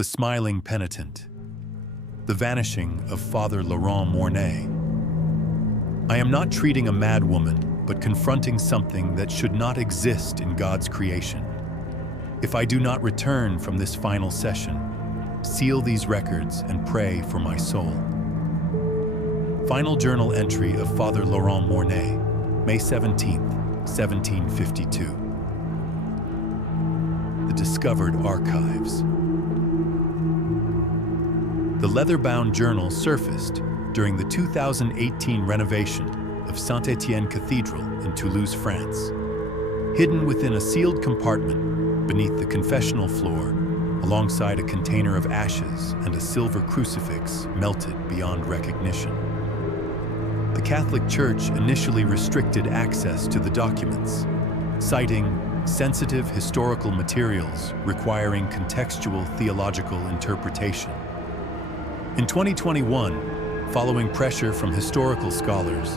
The Smiling Penitent. The Vanishing of Father Laurent Mornay. I am not treating a mad woman, but confronting something that should not exist in God's creation. If I do not return from this final session, seal these records and pray for my soul. Final journal entry of Father Laurent Mornay, May 17, 1752. The Discovered Archives. The leather-bound journal surfaced during the 2018 renovation of Saint-Étienne Cathedral in Toulouse, France. Hidden within a sealed compartment beneath the confessional floor, alongside a container of ashes and a silver crucifix melted beyond recognition. The Catholic Church initially restricted access to the documents, citing sensitive historical materials requiring contextual theological interpretation. In 2021, following pressure from historical scholars,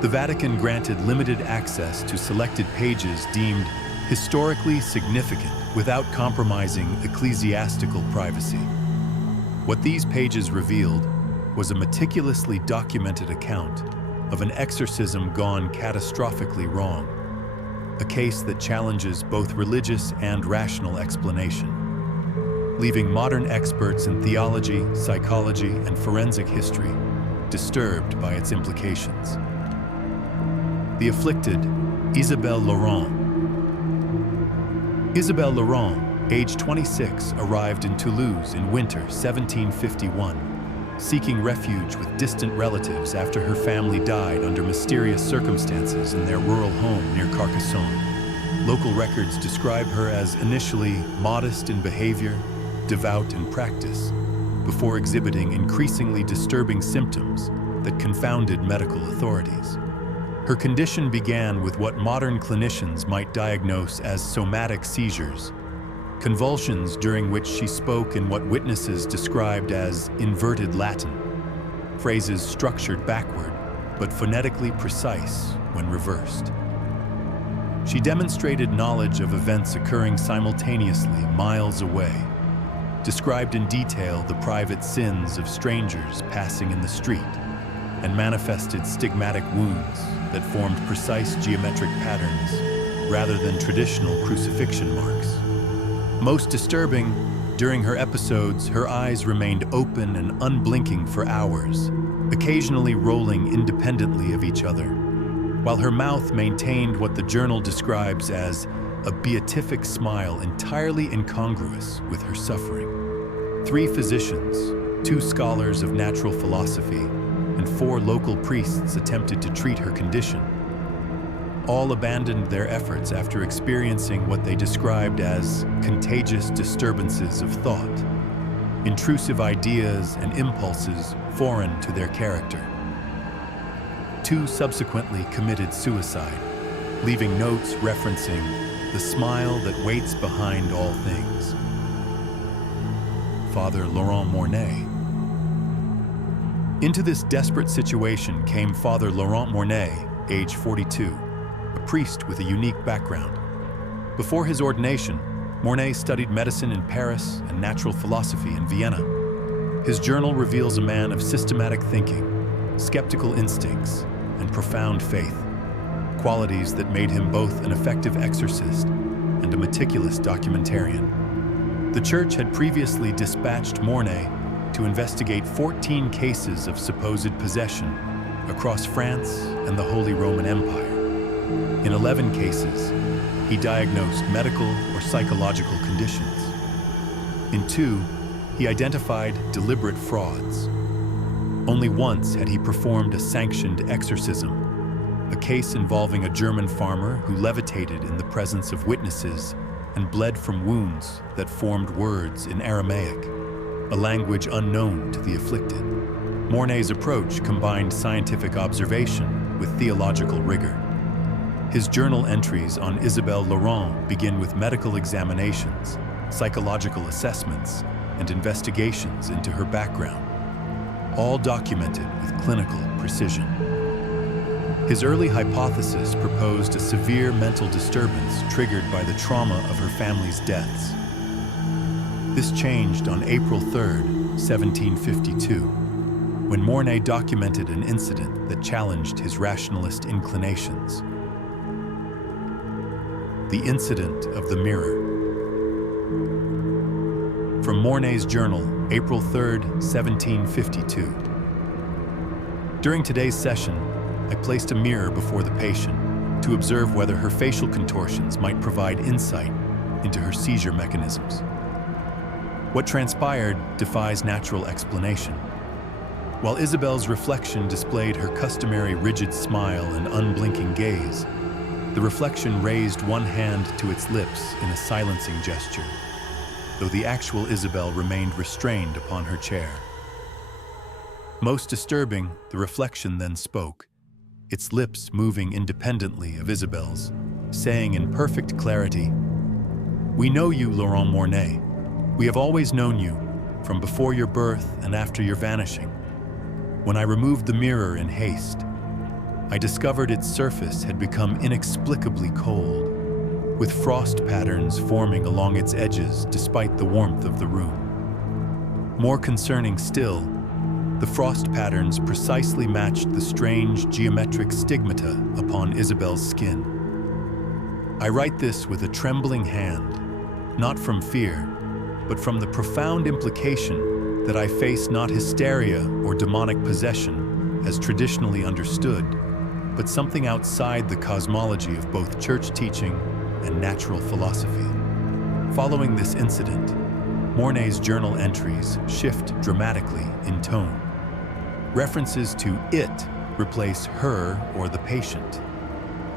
the Vatican granted limited access to selected pages deemed historically significant without compromising ecclesiastical privacy. What these pages revealed was a meticulously documented account of an exorcism gone catastrophically wrong, a case that challenges both religious and rational explanation, leaving modern experts in theology, psychology, and forensic history disturbed by its implications. The afflicted Isabelle Laurent. Isabelle Laurent, age 26, arrived in Toulouse in winter 1751, seeking refuge with distant relatives after her family died under mysterious circumstances in their rural home near Carcassonne. Local records describe her as initially modest in behavior, devout in practice, before exhibiting increasingly disturbing symptoms that confounded medical authorities. Her condition began with what modern clinicians might diagnose as somatic seizures, convulsions during which she spoke in what witnesses described as inverted Latin, phrases structured backward but phonetically precise when reversed. She demonstrated knowledge of events occurring simultaneously miles away, described in detail the private sins of strangers passing in the street, and manifested stigmatic wounds that formed precise geometric patterns rather than traditional crucifixion marks. Most disturbing, during her episodes, her eyes remained open and unblinking for hours, occasionally rolling independently of each other, while her mouth maintained what the journal describes as a beatific smile entirely incongruous with her suffering. 3 physicians, 2 scholars of natural philosophy, and 4 local priests attempted to treat her condition. All abandoned their efforts after experiencing what they described as contagious disturbances of thought, intrusive ideas and impulses foreign to their character. 2 subsequently committed suicide, leaving notes referencing the smile that waits behind all things. Father Laurent Mornay. Into this desperate situation came Father Laurent Mornay, age 42, a priest with a unique background. Before his ordination, Mornay studied medicine in Paris and natural philosophy in Vienna. His journal reveals a man of systematic thinking, skeptical instincts, and profound faith, qualities that made him both an effective exorcist and a meticulous documentarian. The Church had previously dispatched Mornay to investigate 14 cases of supposed possession across France and the Holy Roman Empire. In 11 cases, he diagnosed medical or psychological conditions. In 2, he identified deliberate frauds. Only once had he performed a sanctioned exorcism, a case involving a German farmer who levitated in the presence of witnesses and bled from wounds that formed words in Aramaic, a language unknown to the afflicted. Mornay's approach combined scientific observation with theological rigor. His journal entries on Isabelle Laurent begin with medical examinations, psychological assessments, and investigations into her background, all documented with clinical precision. His early hypothesis proposed a severe mental disturbance triggered by the trauma of her family's deaths. This changed on April 3rd, 1752, when Mornay documented an incident that challenged his rationalist inclinations. The incident of the mirror. From Mornay's journal, April 3rd, 1752. During today's session, I placed a mirror before the patient to observe whether her facial contortions might provide insight into her seizure mechanisms. What transpired defies natural explanation. While Isabel's reflection displayed her customary rigid smile and unblinking gaze, the reflection raised one hand to its lips in a silencing gesture, though the actual Isabel remained restrained upon her chair. Most disturbing, the reflection then spoke, its lips moving independently of Isabel's, saying in perfect clarity, "We know you, Laurent Mornay. We have always known you, from before your birth and after your vanishing. When I removed the mirror in haste, I discovered its surface had become inexplicably cold, with frost patterns forming along its edges despite the warmth of the room. More concerning still, the frost patterns precisely matched the strange geometric stigmata upon Isabel's skin. I write this with a trembling hand, not from fear, but from the profound implication that I face not hysteria or demonic possession as traditionally understood, but something outside the cosmology of both church teaching and natural philosophy. Following this incident, Mornay's journal entries shift dramatically in tone. References to it replace her or the patient.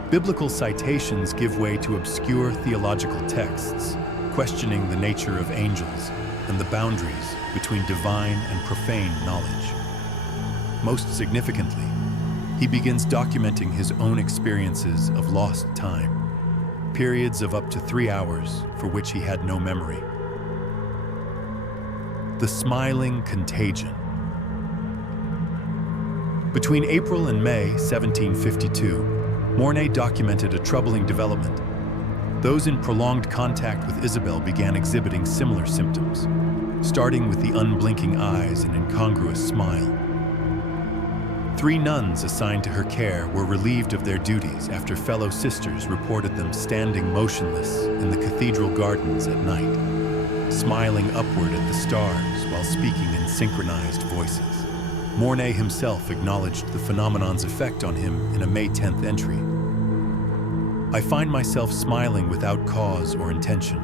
Biblical citations give way to obscure theological texts, questioning the nature of angels and the boundaries between divine and profane knowledge. Most significantly, he begins documenting his own experiences of lost time, periods of up to 3 hours for which he had no memory. The smiling contagion. Between April and May 1752, Mornay documented a troubling development. Those in prolonged contact with Isabel began exhibiting similar symptoms, starting with the unblinking eyes and incongruous smile. 3 nuns assigned to her care were relieved of their duties after fellow sisters reported them standing motionless in the cathedral gardens at night, smiling upward at the stars while speaking in synchronized voices. Mornay himself acknowledged the phenomenon's effect on him in a May 10th entry. I find myself smiling without cause or intention,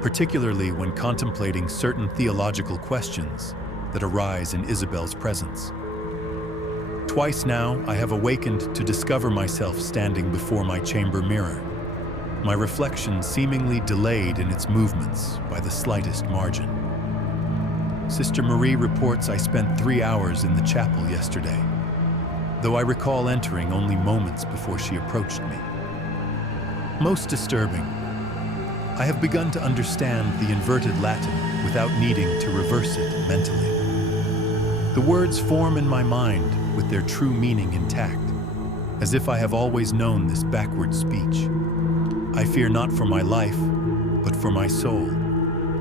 particularly when contemplating certain theological questions that arise in Isabel's presence. Twice now, I have awakened to discover myself standing before my chamber mirror, my reflection seemingly delayed in its movements by the slightest margin. Sister Marie reports I spent 3 hours in the chapel yesterday, though I recall entering only moments before she approached me. Most disturbing, I have begun to understand the inverted Latin without needing to reverse it mentally. The words form in my mind with their true meaning intact, as if I have always known this backward speech. I fear not for my life, but for my soul,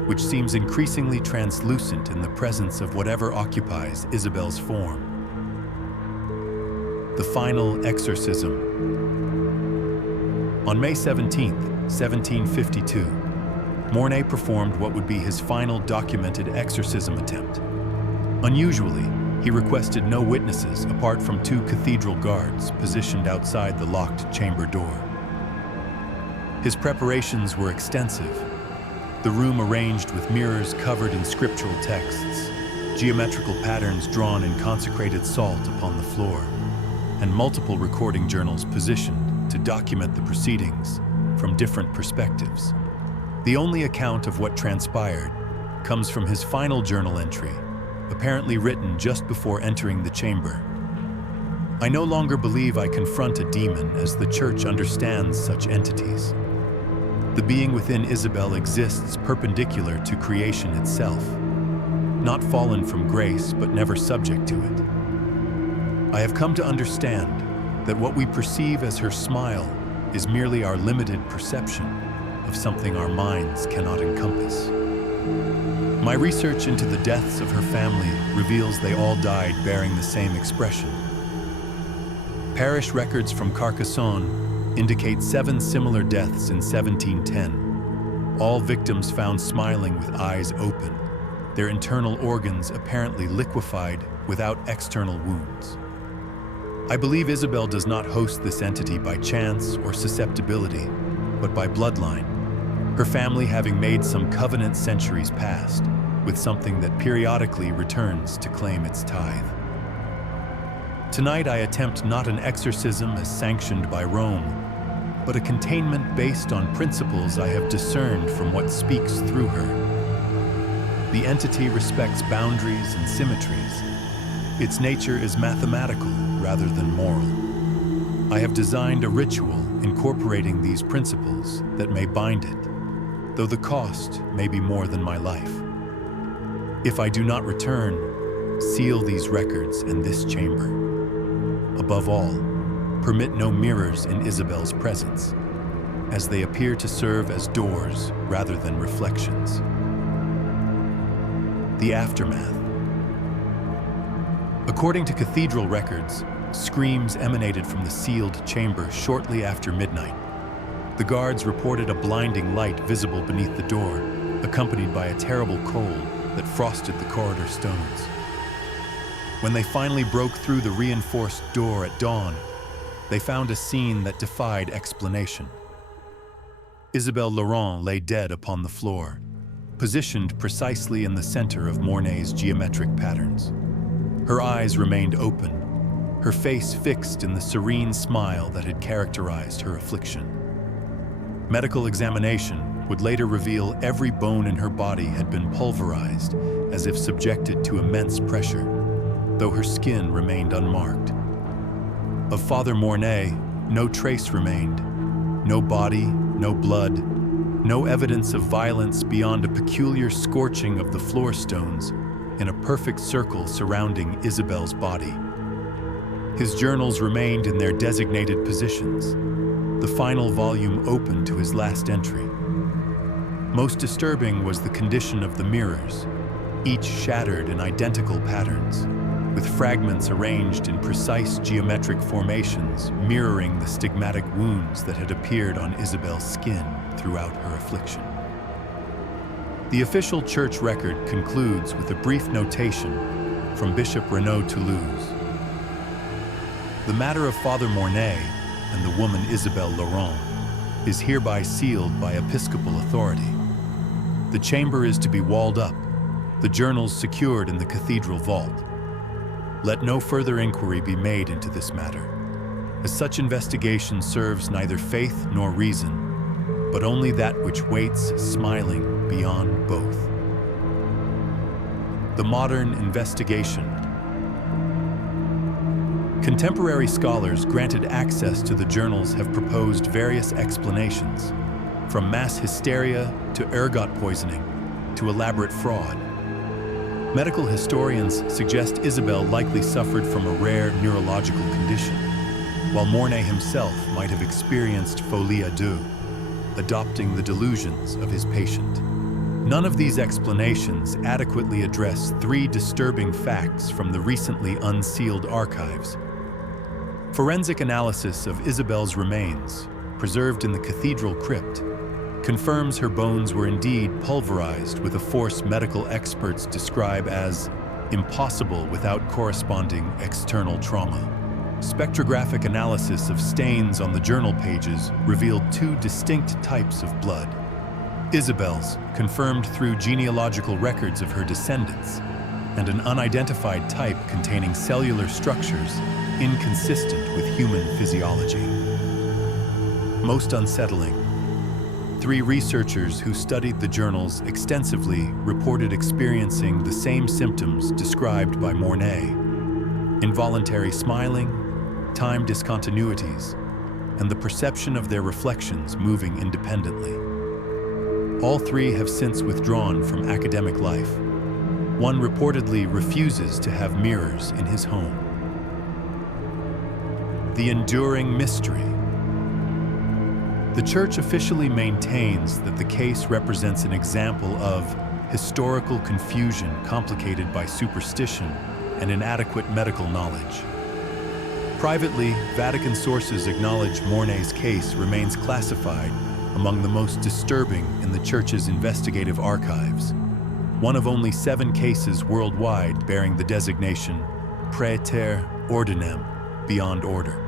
which seems increasingly translucent in the presence of whatever occupies Isabel's form. The final exorcism. On May 17th, 1752, Mornay performed what would be his final documented exorcism attempt. Unusually, he requested no witnesses apart from 2 cathedral guards positioned outside the locked chamber door. His preparations were extensive, the room arranged with mirrors covered in scriptural texts, geometrical patterns drawn in consecrated salt upon the floor, and multiple recording journals positioned to document the proceedings from different perspectives. The only account of what transpired comes from his final journal entry, apparently written just before entering the chamber. I no longer believe I confront a demon as the Church understands such entities. The being within Isabel exists perpendicular to creation itself, not fallen from grace but never subject to it. I have come to understand that what we perceive as her smile is merely our limited perception of something our minds cannot encompass. My research into the deaths of her family reveals they all died bearing the same expression. Parish records from Carcassonne indicate 7 similar deaths in 1710, all victims found smiling with eyes open, their internal organs apparently liquefied without external wounds. I believe Isabel does not host this entity by chance or susceptibility, but by bloodline, her family having made some covenant centuries past, with something that periodically returns to claim its tithe. Tonight I attempt not an exorcism as sanctioned by Rome, but a containment based on principles I have discerned from what speaks through her. The entity respects boundaries and symmetries. Its nature is mathematical rather than moral. I have designed a ritual incorporating these principles that may bind it, though the cost may be more than my life. If I do not return, seal these records and this chamber. Above all, permit no mirrors in Isabel's presence, as they appear to serve as doors rather than reflections. The aftermath. According to cathedral records, screams emanated from the sealed chamber shortly after midnight. The guards reported a blinding light visible beneath the door, accompanied by a terrible cold that frosted the corridor stones. When they finally broke through the reinforced door at dawn, they found a scene that defied explanation. Isabelle Laurent lay dead upon the floor, positioned precisely in the center of Mornay's geometric patterns. Her eyes remained open, her face fixed in the serene smile that had characterized her affliction. Medical examination would later reveal every bone in her body had been pulverized, as if subjected to immense pressure, though her skin remained unmarked. Of Father Mornay, no trace remained. No body, no blood, no evidence of violence beyond a peculiar scorching of the floor stones in a perfect circle surrounding Isabel's body. His journals remained in their designated positions, the final volume open to his last entry. Most disturbing was the condition of the mirrors, each shattered in identical patterns, with fragments arranged in precise geometric formations mirroring the stigmatic wounds that had appeared on Isabel's skin throughout her affliction. The official church record concludes with a brief notation from Bishop Renaud Toulouse. The matter of Father Mornay and the woman Isabelle Laurent is hereby sealed by episcopal authority. The chamber is to be walled up, the journals secured in the cathedral vault. Let no further inquiry be made into this matter, as such investigation serves neither faith nor reason, but only that which waits smiling beyond both. The modern investigation. Contemporary scholars granted access to the journals have proposed various explanations, from mass hysteria to ergot poisoning to elaborate fraud. Medical historians suggest Isabelle likely suffered from a rare neurological condition, while Mornay himself might have experienced folie à deux, adopting the delusions of his patient. None of these explanations adequately address 3 disturbing facts from the recently unsealed archives. Forensic analysis of Isabel's remains, preserved in the cathedral crypt, confirms her bones were indeed pulverized with a force medical experts describe as impossible without corresponding external trauma. Spectrographic analysis of stains on the journal pages revealed 2 distinct types of blood. Isabel's, confirmed through genealogical records of her descendants, and an unidentified type containing cellular structures inconsistent with human physiology. Most unsettling, 3 researchers who studied the journals extensively reported experiencing the same symptoms described by Mornay: involuntary smiling, time discontinuities, and the perception of their reflections moving independently. All 3 have since withdrawn from academic life. One reportedly refuses to have mirrors in his home. The enduring mystery. The Church officially maintains that the case represents an example of historical confusion complicated by superstition and inadequate medical knowledge. Privately, Vatican sources acknowledge Mornay's case remains classified among the most disturbing in the Church's investigative archives, one of only 7 cases worldwide bearing the designation Praeter Ordinem, beyond order.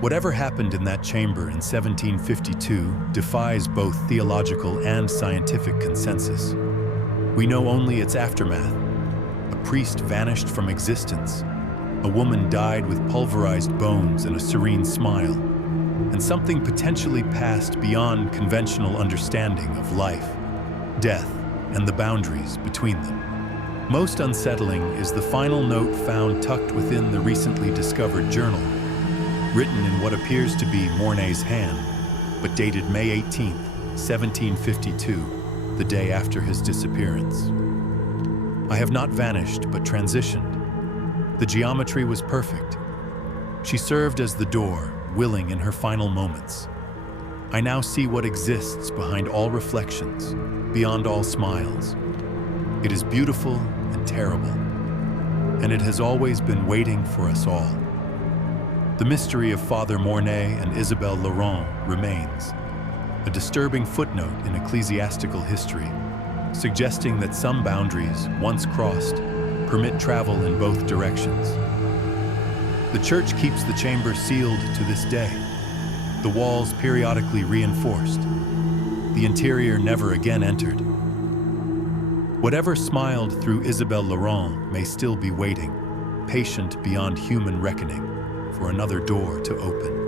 Whatever happened in that chamber in 1752 defies both theological and scientific consensus. We know only its aftermath. A priest vanished from existence. A woman died with pulverized bones and a serene smile. And something potentially passed beyond conventional understanding of life, death, and the boundaries between them. Most unsettling is the final note found tucked within the recently discovered journal, written in what appears to be Mornay's hand, but dated May 18, 1752, the day after his disappearance. I have not vanished, but transitioned. The geometry was perfect. She served as the door, willing in her final moments. I now see what exists behind all reflections, beyond all smiles. It is beautiful and terrible, and it has always been waiting for us all. The mystery of Father Mornay and Isabelle Laurent remains, a disturbing footnote in ecclesiastical history, suggesting that some boundaries, once crossed, permit travel in both directions. The Church keeps the chamber sealed to this day, the walls periodically reinforced, the interior never again entered. Whatever smiled through Isabelle Laurent may still be waiting, patient beyond human reckoning, for another door to open.